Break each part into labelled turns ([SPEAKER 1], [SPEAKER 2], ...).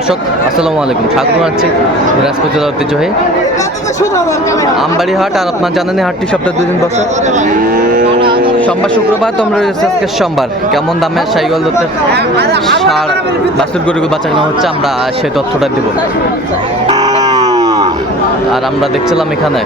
[SPEAKER 1] দর্শক, আসসালামু আলাইকুম। স্বাগত জানাচ্ছি দিনাজপুর ঐতিহ্য হয়ে আমবাড়ি হাট আর আপনার জানেন হাটটি সপ্তাহে দুদিন বসে। সোমবার, শুক্রবার, তোমরা রয়েছে আজকে সোমবার। কেমন দামে সাইকেল ধরতে সার বাস্তুর গরিব বাচ্চা হচ্ছে, আমরা সেই তথ্যটা দেব। আর আমরা দেখছিলাম এখানে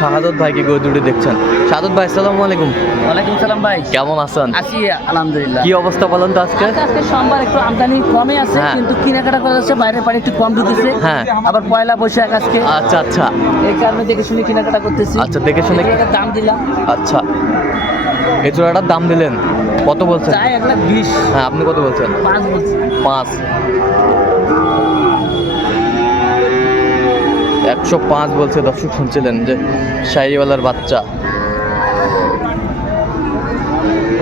[SPEAKER 1] শাহাদত ভাইকে গরু দুটি দেখছেন। শাহাদত ভাই আসসালামু আলাইকুম।
[SPEAKER 2] ওয়ালাইকুম সালাম ভাই।
[SPEAKER 1] কেমন আছেন?
[SPEAKER 2] আছি আলহামদুলিল্লাহ।
[SPEAKER 1] কি অবস্থা বলেন তো আজকে?
[SPEAKER 2] আজকে সোমবার একটু আমদানি কমে আছে
[SPEAKER 1] হ্যাঁ।
[SPEAKER 2] কিন্তু কেনাকাটা করা যাচ্ছে বাইরের পানি একটু কম দিতেছে।
[SPEAKER 1] হ্যাঁ।
[SPEAKER 2] আবার পয়লা বৈশাখ আজকে।
[SPEAKER 1] আচ্ছা আচ্ছা।
[SPEAKER 2] এই কারণে দেখে শুনে কেনাকাটা করতেছি।
[SPEAKER 1] আচ্ছা, দেখে শুনে-
[SPEAKER 2] দাম দিলাম।
[SPEAKER 1] আচ্ছা। এই চূড়াটার দাম দিলেন। কত বলছেন?
[SPEAKER 2] এক লাখ বিশ।
[SPEAKER 1] হ্যাঁ আপনি কত বলছেন?
[SPEAKER 2] পাঁচ বলছেন
[SPEAKER 1] পাঁচ। একশো পাঁচ বলছে দর্শক শুনছিলেন যে শাহিওয়ালার বাচ্চা।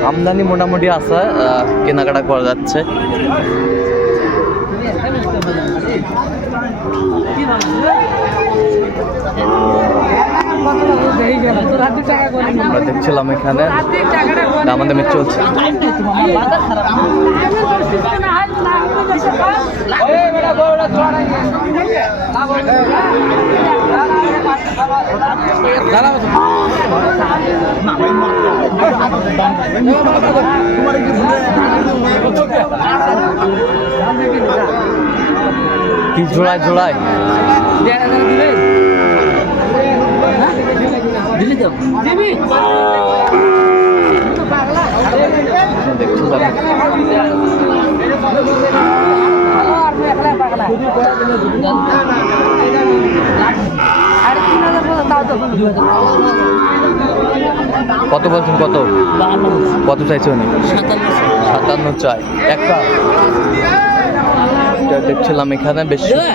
[SPEAKER 1] আমদানি মোটামুটি আহ, কেনাকাটা করা যাচ্ছে। আমরা দেখছিলাম এখানে আমাদের মেয়ে চলছে কি জোড়ায় জোড়ায়
[SPEAKER 2] দিলে দিলি তো দিবি
[SPEAKER 1] দেখছিলাম কত বলছেন কত কত চাইছে উনি সাতান্ন চাই একটা দেখছিলাম এখানে বেশি এখানে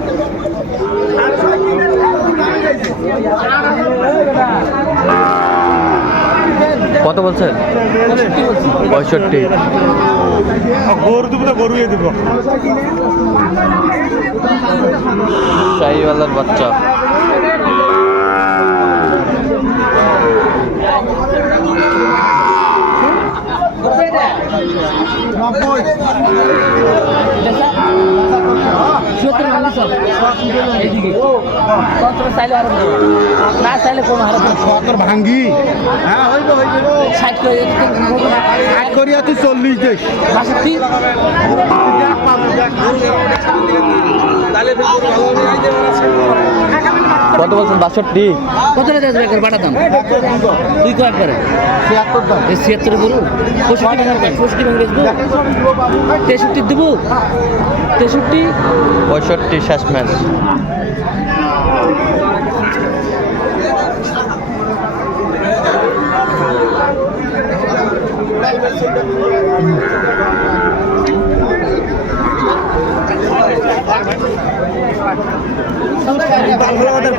[SPEAKER 1] কত বলছেন? পঁয়ষট্টি।
[SPEAKER 3] গরু দেবো না গরুই দেবো।
[SPEAKER 1] শাহিওয়ালার বাচ্চা।
[SPEAKER 2] সত্তর মালিশ এইদিকে কত চাইলে আরও দেবো। না চাইলে কোনো হারে
[SPEAKER 3] সত্তর ভাঙ্গি। হ্যাঁ
[SPEAKER 2] ষাট
[SPEAKER 3] করিয়া তুই চল্লিশ দেশ।
[SPEAKER 1] কত বলছেন? বাষট্টি?
[SPEAKER 2] কত আসবে একবার পাঠাতাম তুই কয় একবারে
[SPEAKER 3] ছিয়াত্তর দাম।
[SPEAKER 2] এই ছিয়াত্তর গরু? পঁয়ষট্টি পঁয়ষট্টি ভাঙে বেচবো তেষট্টি দেবো। তেষট্টি?
[SPEAKER 1] পঁয়ষট্টি শেষ ম্যাচ।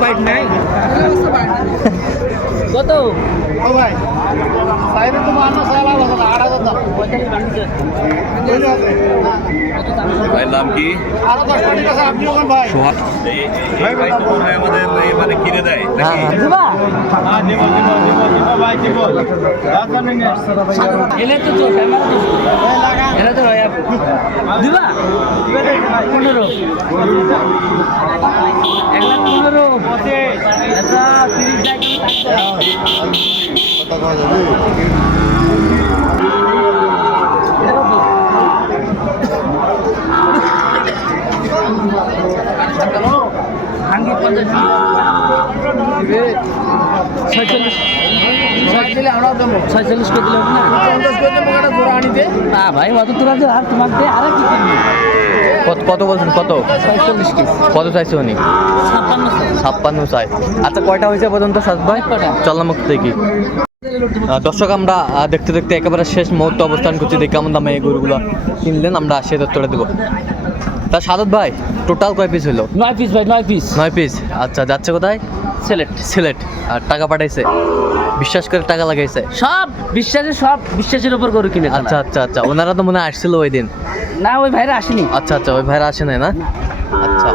[SPEAKER 3] পাইট নাই।
[SPEAKER 2] কত?
[SPEAKER 3] ও ভাই। সাইরে তো মানো সালা বসা আট হাজার দাম।
[SPEAKER 4] ভাই নাম কি?
[SPEAKER 3] ভাই।
[SPEAKER 4] এই- ভাই তো মনে হয় আমাদের এবারে কিনে দেয়
[SPEAKER 1] হ্যাঁ হ্যাঁ।
[SPEAKER 2] দিব? এলে তো তো এলে তো ভাই দিবা? পনেরো। এক লাখ পনেরো। তিরিশ লাখ। করে দিলে না না ভাই অত তোরা আর তোমাকে দিয়ে আরে কি কিনবি
[SPEAKER 1] কত কত বলছেন? কত?
[SPEAKER 2] ছয়চল্লিশ কেজি
[SPEAKER 1] কত চাইছে উনি?
[SPEAKER 2] ছাপ্পান্ন
[SPEAKER 1] চাই। আচ্ছা কয়টা হয়েছে পর্যন্ত সাত ভাই? চল্লামুখ থেকে দর্শক আমরা দেখতে দেখতে একেবারে শেষ মুহূর্তে অবস্থান করছি। দেখি কেমন দামে এই গরুগুলো কিনলেন। আমরা সে তথ্যটা দেবো। তা সাদত ভাই টোটাল কয় পিস হলো
[SPEAKER 2] নয় পিস ভাই নয় পিস
[SPEAKER 1] নয় পিস আচ্ছা যাচ্ছে কোথায়?
[SPEAKER 2] সিলেট
[SPEAKER 1] সিলেট আর টাকা পাঠাইছে? বিশ্বাস করে টাকা লাগাইছে?
[SPEAKER 2] সব বিশ্বাসের সব বিশ্বাসের উপর গরু কিনে
[SPEAKER 1] আচ্ছা আচ্ছা আচ্ছা। ওনারা তো মনে হয় আসছিল ওই দিন।
[SPEAKER 2] না ওই ভাইরা আসেনি।
[SPEAKER 1] আচ্ছা আচ্ছা ওই ভাইরা আসে না। আচ্ছা।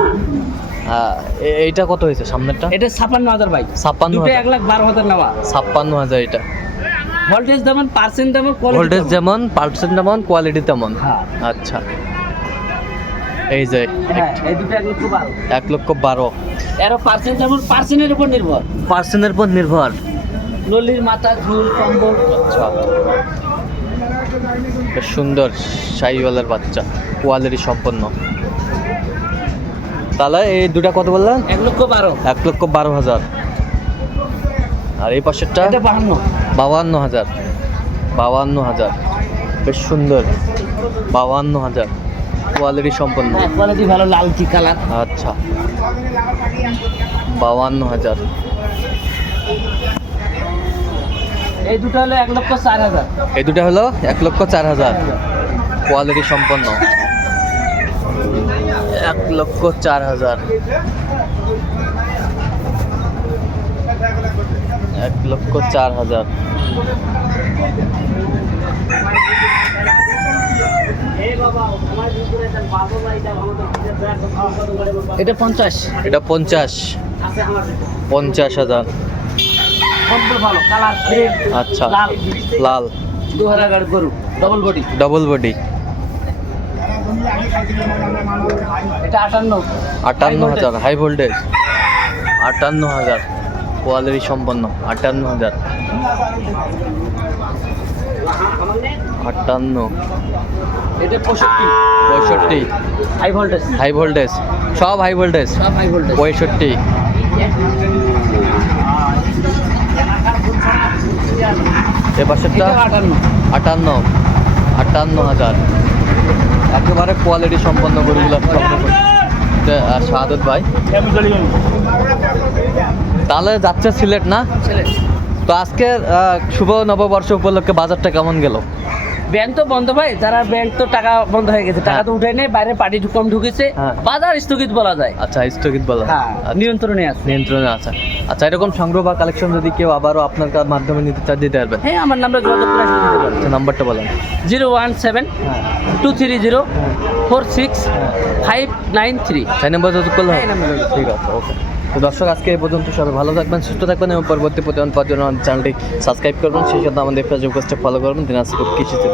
[SPEAKER 1] এইটা কত হয়েছে সামনেরটা?
[SPEAKER 2] এটা ছাপ্পান্ন হাজার ভাই।
[SPEAKER 1] ছাপ্পান্ন।
[SPEAKER 2] এক লাখ বারো হাজার নেওয়া।
[SPEAKER 1] ছাপ্পান্ন হাজার এটা।
[SPEAKER 2] ভোল্টেজ যেমন পার্সেন্ট যেমন
[SPEAKER 1] ভোল্টেজ যেমন পার্সেন্ট যেমন কোয়ালিটি তেমন
[SPEAKER 2] হ্যাঁ।
[SPEAKER 1] আচ্ছা। এই যে
[SPEAKER 2] হ্যাঁ এই দুটো এক লক্ষ বারো।
[SPEAKER 1] এক লক্ষ বারো।
[SPEAKER 2] এর পার্সেন্ট যেমন পার্সেন্টের উপর নির্ভর।
[SPEAKER 1] পার্সেন্টের উপর নির্ভর।
[SPEAKER 2] নলির মাথা ঝুল কম্বল।
[SPEAKER 1] আচ্ছা। সুন্দর শাহিওয়ালের বাচ্চা। কোয়ালিটি সম্পন্ন। তাহলে এই দুটা কত বললেন?
[SPEAKER 2] এক লক্ষ বারো।
[SPEAKER 1] এক লক্ষ বারো হাজার। আর এই পাশেরটা?
[SPEAKER 2] বাহান্ন।
[SPEAKER 1] বাউান্ন হাজার। বাউান্ন হাজার। বেশ সুন্দর। বাউান্ন হাজার। কোয়ালিটি সম্পন্ন।
[SPEAKER 2] হ্যাঁ কোয়ালিটি ভালো লাল কি কালার
[SPEAKER 1] আচ্ছা। বাউান্ন হাজার।
[SPEAKER 2] এই দুটো হলো এক লক্ষ চার হাজার।
[SPEAKER 1] এই দুটা হলো এক লক্ষ চার হাজার। কোয়ালিটি সম্পন্ন। লক্ষ চার হাজার। এক লক্ষ চার হাজার।
[SPEAKER 2] এটা পঞ্চাশ।
[SPEAKER 1] এটা পঞ্চাশ। পঞ্চাশ হাজার। আচ্ছা
[SPEAKER 2] লাল।
[SPEAKER 1] লাল।
[SPEAKER 2] দু হাজার গরু ডবল বডি
[SPEAKER 1] ডবল বডি
[SPEAKER 2] এটা আটান্ন।
[SPEAKER 1] আটান্ন হাজার হাই ভোল্টেজ আটান্ন হাজার কোয়ালিটি সম্পন্ন আটান্ন হাজার। আটান্ন।
[SPEAKER 2] এটা পঁয়ষট্টি।
[SPEAKER 1] পঁয়ষট্টি।
[SPEAKER 2] হাই ভোল্টেজ
[SPEAKER 1] হাই ভোল্টেজ সব হাই ভোল্টেজ
[SPEAKER 2] সব হাই ভোল্টেজ
[SPEAKER 1] পঁয়ষট্টি। এ পাশেরটা?
[SPEAKER 2] আটান্ন।
[SPEAKER 1] আটান্ন। আটান্ন হাজার। একেবারে কোয়ালিটি সম্পন্ন গরুগুলো সংগ্রহ করতে শাহাদত ভাই। তাহলে যাচ্ছে সিলেট না? তো আজকের আহ, শুভ নববর্ষ উপলক্ষে বাজারটা কেমন গেল?
[SPEAKER 2] ব্যাংক তো বন্ধ ভাই তারা ব্যাংক তো টাকা বন্ধ হয়ে গেছে টাকা
[SPEAKER 1] হ্যাঁ।
[SPEAKER 2] তো উঠে নেই বাইরে পার্টি কম ঢুকেছে
[SPEAKER 1] হ্যাঁ।
[SPEAKER 2] বাজার স্থগিত বলা যায়।
[SPEAKER 1] আচ্ছা স্থগিত বলা
[SPEAKER 2] হ্যাঁ
[SPEAKER 1] আচ্ছা,
[SPEAKER 2] নিয়ন্ত্রণে আছে।
[SPEAKER 1] নিয়ন্ত্রণে আছে। আচ্ছা এরকম সংগ্রহ বা কালেকশন যদি কেউ আবারও আপনার মাধ্যমে নিতে চান দিতে পারবেন?
[SPEAKER 2] হ্যাঁ আমার নাম্বার যোগাযোগ করে দিতে পারবেন।
[SPEAKER 1] আচ্ছা নাম্বারটা বলেন।
[SPEAKER 2] জিরো ওয়ান সেভেন
[SPEAKER 1] হ্যাঁ।
[SPEAKER 2] Two three zero four six five nine three.
[SPEAKER 1] চাই নাম্বার যোগাযোগ করলে?
[SPEAKER 2] হ্যাঁ।
[SPEAKER 1] ঠিক আছে ওকে। তো দর্শক, আজকে এই পর্যন্ত সবাই ভালো থাকবেন, সুস্থ থাকবেন এবং পরবর্তী প্রতিবেদন পাওয়ার জন্য চ্যানেলটি সাবস্ক্রাইব করবেন। সেই সাথে আমাদের ফেসবুক পেজটা ফলো করবেন। দিনাজপুর কৃষিতে।